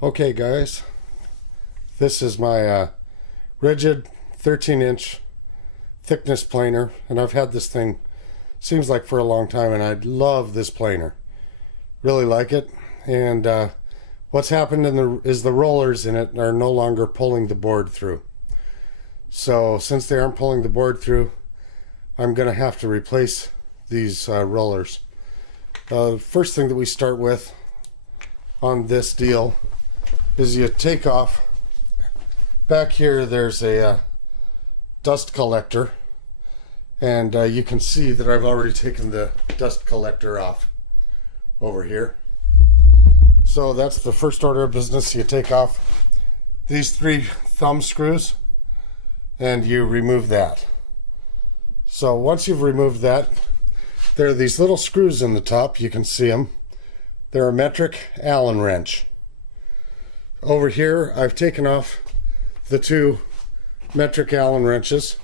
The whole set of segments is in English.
Okay guys, this is my Ridgid 13-inch thickness planer, and I've had this thing seems like for a long time, and I love this planer. Really like it. And what's happened is the rollers in it are no longer pulling the board through. So since they aren't pulling the board through, I'm going to have to replace these rollers. First thing that we start with on this deal is you take off, back here there's a dust collector, and you can see that I've already taken the dust collector off over here. So that's the first order of business. You take off these 3 thumb screws and you remove that. So once you've removed that, there are these little screws in the top. You can see them. They're a metric Allen wrench. Over here I've taken off the 2 metric Allen wrenches,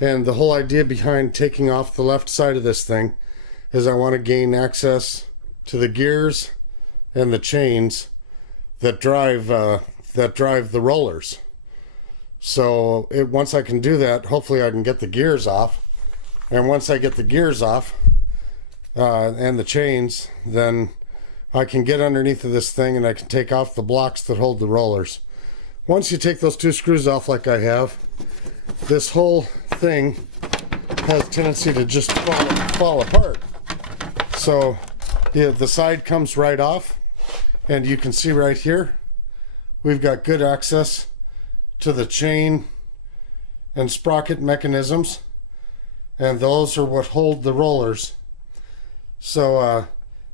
and the whole idea behind taking off the left side of this thing is I want to gain access to the gears and the chains that drive the rollers. So once I can do that, hopefully I can get the gears off, and once I get the gears off and the chains, then I can get underneath of this thing and I can take off the blocks that hold the rollers. Once you take those 2 screws off like I have, this whole thing has a tendency to just fall apart. So yeah, the side comes right off, and you can see right here we've got good access to the chain and sprocket mechanisms, and those are what hold the rollers. So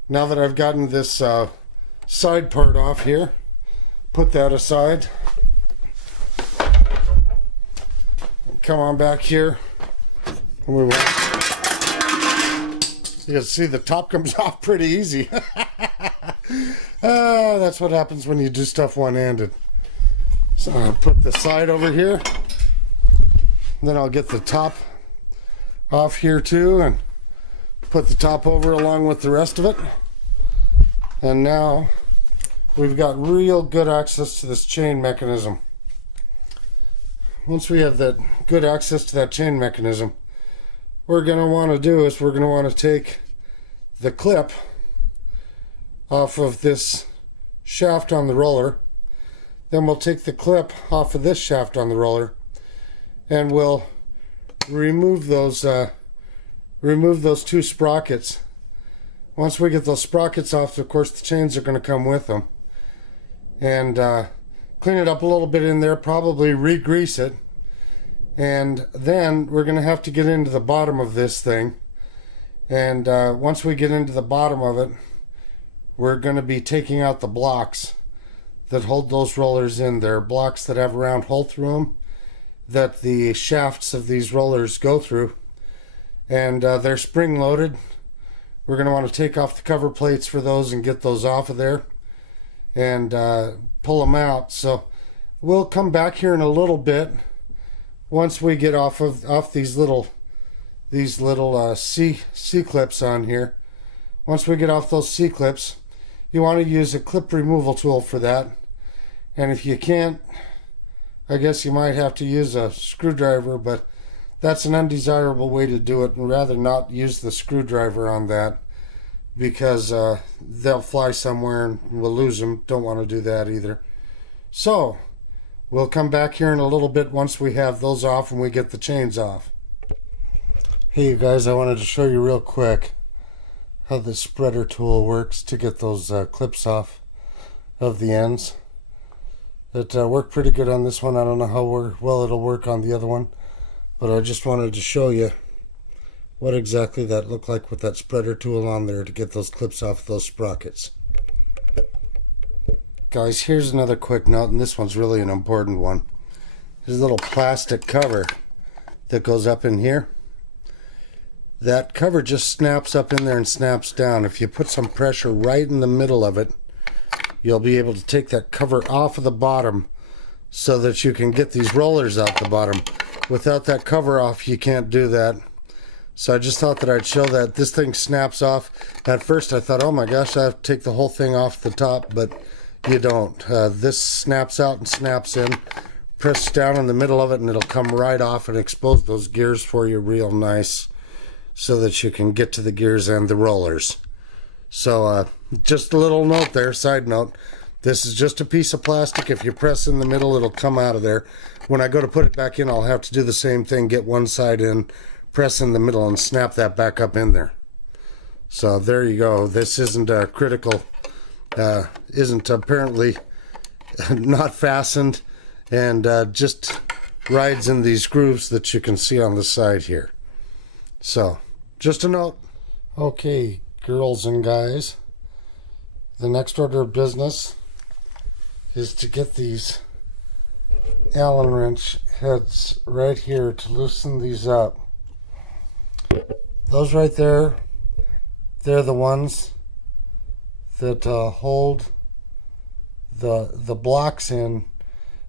now that I've gotten this side part off here, put that aside. Come on back here. You can see the top comes off pretty easy. That's what happens when you do stuff one-handed. So I'll put the side over here. Then I'll get the top off here too, and put the top over along with the rest of it. And now we've got real good access to this chain mechanism. Once we have that good access to that chain mechanism, what we're going to want to do is we're going to want to take the clip off of this shaft on the roller. Then we'll take the clip off of this shaft on the roller, and we'll remove those 2 sprockets. Once we get those sprockets off, of course the chains are going to come with them. And clean it up a little bit in there, probably re-grease it. And then we're going to have to get into the bottom of this thing. And once we get into the bottom of it, we're going to be taking out the blocks that hold those rollers in. They're blocks that have a round hole through them that the shafts of these rollers go through. And they're spring loaded. We're going to want to take off the cover plates for those and get those off of there and pull them out. So we'll come back here in a little bit once we get off these little C clips on here. Once we get off those C clips, you want to use a clip removal tool for that. And if you can't, I guess you might have to use a screwdriver, but that's an undesirable way to do it, and rather not use the screwdriver on that, because they'll fly somewhere and we'll lose them. Don't want to do that either. So we'll come back here in a little bit once we have those off and we get the chains off. Hey you guys, I wanted to show you real quick how the spreader tool works to get those clips off of the ends. It worked pretty good on this one. I don't know how well it'll work on the other one, but I just wanted to show you what exactly that looked like with that spreader tool on there to get those clips off those sprockets. Guys, here's another quick note, and this one's really an important one. There's a little plastic cover that goes up in here. That cover just snaps up in there and snaps down. If you put some pressure right in the middle of it, you'll be able to take that cover off of the bottom so that you can get these rollers out the bottom. Without that cover off, you can't do that. So I just thought that I'd show that. This thing snaps off. At first I thought, oh my gosh, I have to take the whole thing off the top, but you don't. This snaps out and snaps in. Press down in the middle of it and it'll come right off and expose those gears for you real nice so that you can get to the gears and the rollers. So just a little note there, side note. This is just a piece of plastic. If you press in the middle, it'll come out of there. When I go to put it back in, I'll have to do the same thing. Get one side in, press in the middle, and snap that back up in there. So there you go. This isn't critical. Isn't apparently not fastened, and just rides in these grooves that you can see on the side here. So just a note. Okay, girls and guys, the next order of business is to get these Allen wrench heads right here to loosen these up. Those right there, they're the ones that hold the blocks in,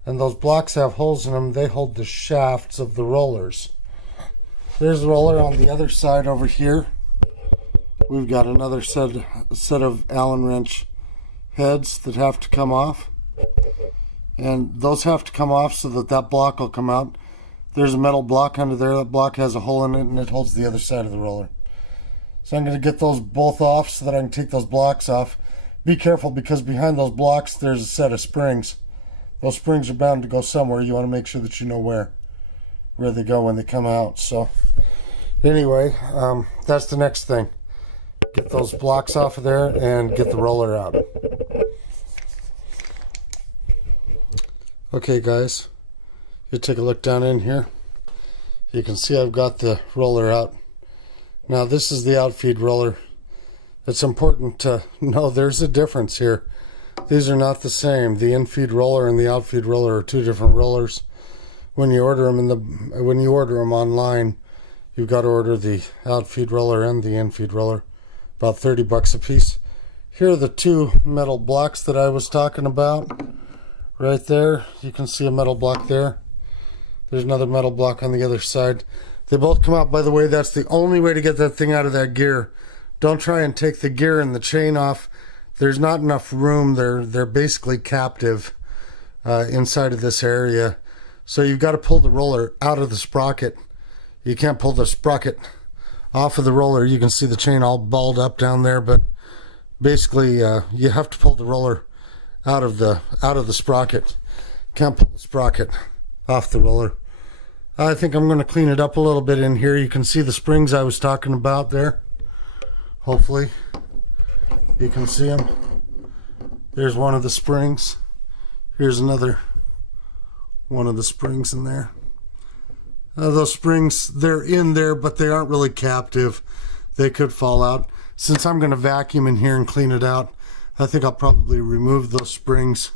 and those blocks have holes in them. They hold the shafts of the rollers. There's the roller on the other side over here. We've got another set of Allen wrench heads that have to come off, and those have to come off so that that block will come out. There's a metal block under there. That block has a hole in it and it holds the other side of the roller. So I'm going to get those both off so that I can take those blocks off. Be careful, because behind those blocks there's a set of springs. Those springs are bound to go somewhere. You want to make sure that you know where they go when they come out. So anyway, that's the next thing. Get those blocks off of there and get the roller out. Okay guys, you take a look down in here. You can see I've got the roller out. Now this is the Outfeed roller. It's important to know there's a difference here. These are not the same. The Infeed roller and the Outfeed roller are two different rollers. When you order them online, you've got to order the Outfeed roller and the Infeed roller, about 30 bucks a piece. Here are the two metal blocks that I was talking about. Right there, you can see a metal block there. There's another metal block on the other side. They both come out. By the way, that's the only way to get that thing out of that gear. Don't try and take the gear and the chain off. There's not enough room. They're basically captive inside of this area. So you've got to pull the roller out of the sprocket. You can't pull the sprocket off of the roller. You can see the chain all balled up down there, but basically you have to pull the roller out of the sprocket. Can't pull the sprocket off the roller. I think I'm going to clean it up a little bit in here. You can see the springs I was talking about there. Hopefully you can see them. There's one of the springs. Here's another one of the springs in there. Those springs, they're in there, but they aren't really captive. They could fall out. Since I'm going to vacuum in here and clean it out, I think I'll probably remove those springs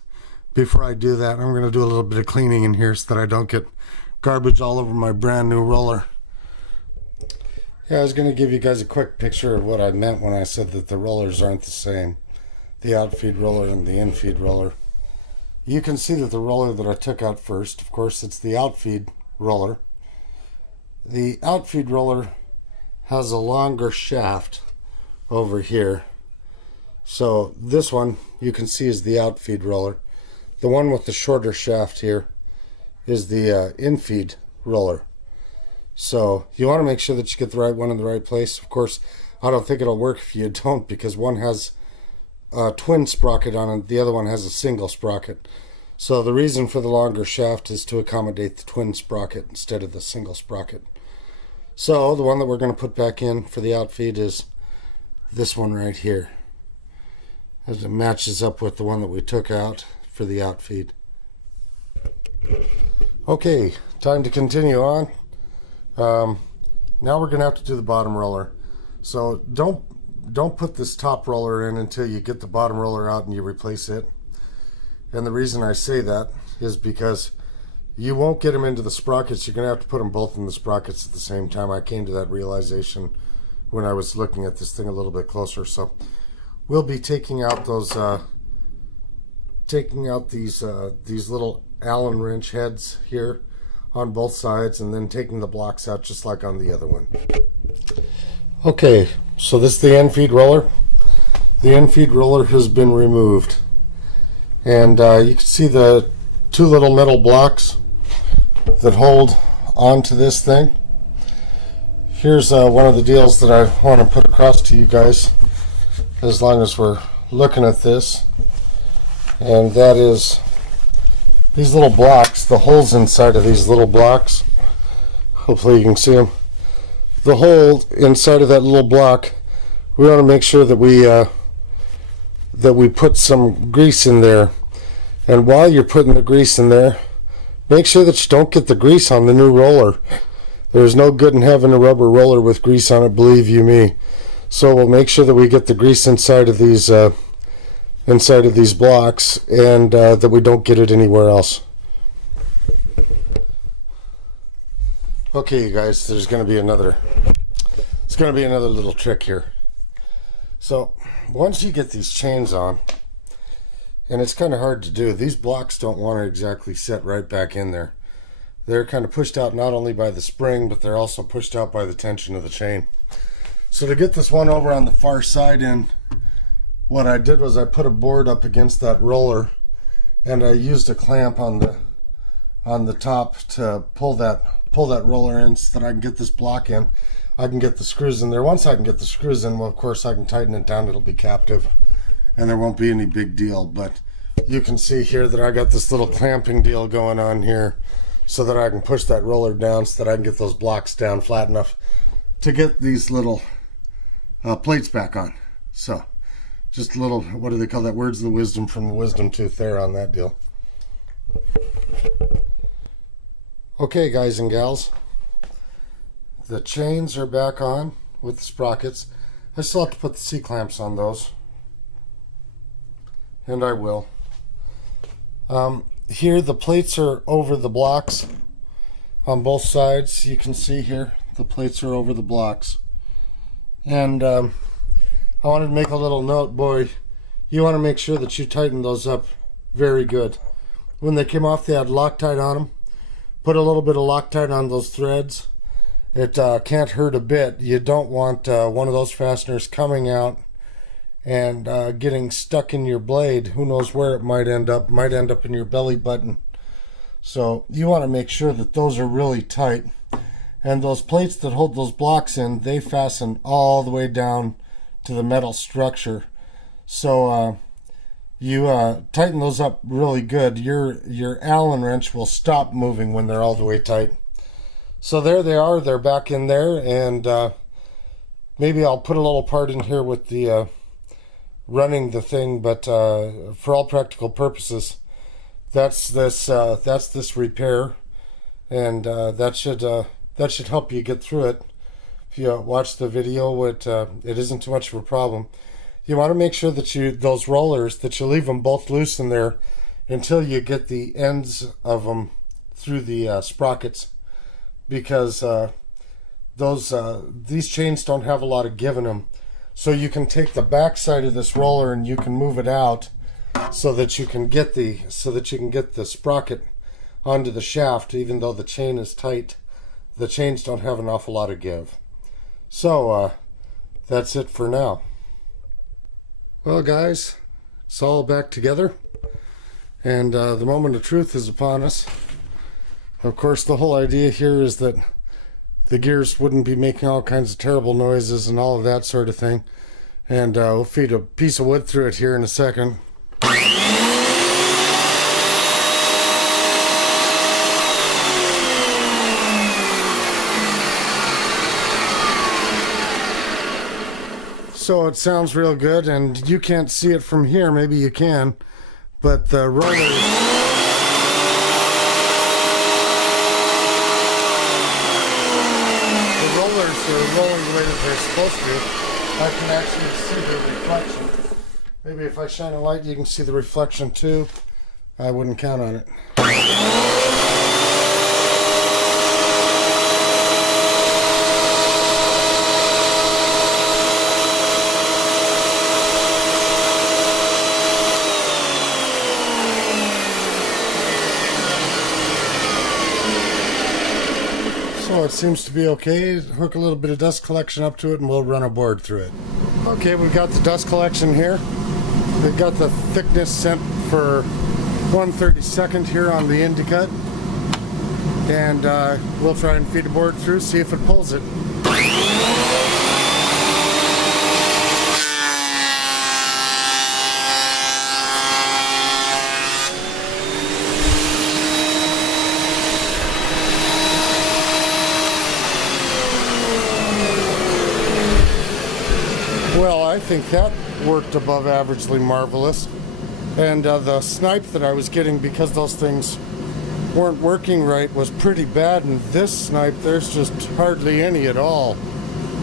before I do that. I'm going to do a little bit of cleaning in here so that I don't get garbage all over my brand new roller. Yeah, I was going to give you guys a quick picture of what I meant when I said that the rollers aren't the same. The Outfeed roller and the Infeed roller. You can see that the roller that I took out first, of course, it's the Outfeed roller. The Outfeed roller has a longer shaft over here. So this one you can see is the Outfeed roller. The one with the shorter shaft here is the Infeed roller. So you want to make sure that you get the right one in the right place. Of course, I don't think it'll work if you don't, because one has a twin sprocket on it, the other one has a single sprocket. So the reason for the longer shaft is to accommodate the twin sprocket instead of the single sprocket. So the one that we're going to put back in for the Outfeed is this one right here, as it matches up with the one that we took out for the Outfeed. Okay, time to continue on. Now we're going to have to do the bottom roller. So don't put this top roller in until you get the bottom roller out and you replace it. And the reason I say that is because you won't get them into the sprockets. You're going to have to put them both in the sprockets at the same time. I came to that realization when I was looking at this thing a little bit closer. So we'll be taking out those these little Allen wrench heads here on both sides, and then taking the blocks out just like on the other one. Okay, so this is the Infeed roller. The Infeed roller has been removed. And you can see the two little metal blocks that hold onto this thing. Here's one of the deals that I want to put across to you guys as long as we're looking at this, and that is these little blocks, the holes inside of these little blocks. Hopefully you can see them. The hole inside of that little block, we want to make sure that we put some grease in there. And while you're putting the grease in there, make sure that you don't get the grease on the new roller. There's no good in having a rubber roller with grease on it, believe you me. So we'll make sure that we get the grease inside of these blocks, and that we don't get it anywhere else. Okay, you guys, there's going to be another little trick here. So once you get these chains on, and it's kind of hard to do, these blocks don't want to exactly set right back in there. They're kind of pushed out not only by the spring, but they're also pushed out by the tension of the chain. So to get this one over on the far side in, what I did was I put a board up against that roller, and I used a clamp on the top to pull that roller in so that I can get this block in. I can get the screws in there. Once I can get the screws in, well, of course I can tighten it down. It'll be captive and there won't be any big deal. But you can see here that I got this little clamping deal going on here so that I can push that roller down so that I can get those blocks down flat enough to get these little plates back on. So just a little, what do they call that? Words of the wisdom from the wisdom tooth there on that deal. Okay, guys and gals, the chains are back on with the sprockets. I still have to put the C-clamps on those, and I will. Here the plates are over the blocks on both sides. You can see here the plates are over the blocks. And I wanted to make a little note, boy, you want to make sure that you tighten those up very good. When they came off, they had Loctite on them. Put a little bit of Loctite on those threads. It can't hurt a bit. You don't want one of those fasteners coming out and getting stuck in your blade. Who knows where it might end up. Might end up in your belly button. So you want to make sure that those are really tight. And those plates that hold those blocks in, they fasten all the way down to the metal structure. So you tighten those up really good. Your Allen wrench will stop moving when they're all the way tight. So there they are. They're back in there, and maybe I'll put a little part in here with the running the thing. But for all practical purposes, that's this repair, and that should help you get through it. If you watch the video, it isn't too much of a problem. You want to make sure that those rollers, that you leave them both loose in there until you get the ends of them through the sprockets, because these chains don't have a lot of give in them. So you can take the back side of this roller and you can move it out so that you can get the sprocket onto the shaft, even though the chain is tight. The chains don't have an awful lot of give. So that's it for now. Well, guys, it's all back together, and the moment of truth is upon us. Of course, the whole idea here is that the gears wouldn't be making all kinds of terrible noises and all of that sort of thing. And we'll feed a piece of wood through it here in a second. So it sounds real good, and you can't see it from here. Maybe you can, but the rollers are rolling the way that they're supposed to. I can actually see the reflection. Maybe if I shine a light, you can see the reflection too. I wouldn't count on it. So it seems to be okay. Hook a little bit of dust collection up to it and we'll run a board through it. Okay, we've got the dust collection here. They've got the thickness set for 1/32 here on the indie cut, and we'll try and feed a board through, see if it pulls it. Well, I think that worked above averagely marvelous. And the snipe that I was getting, because those things weren't working right, was pretty bad. And this snipe, there's just hardly any at all.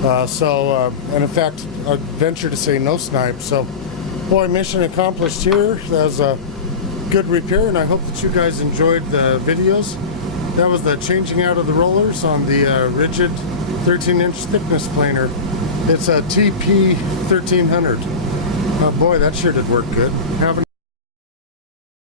And in fact, I'd venture to say no snipe. So, boy, mission accomplished here. That was a good repair, and I hope that you guys enjoyed the videos. That was the changing out of the rollers on the Ridgid 13-inch thickness planer. It's a TP-1300. Oh boy, that sure did work good. Have a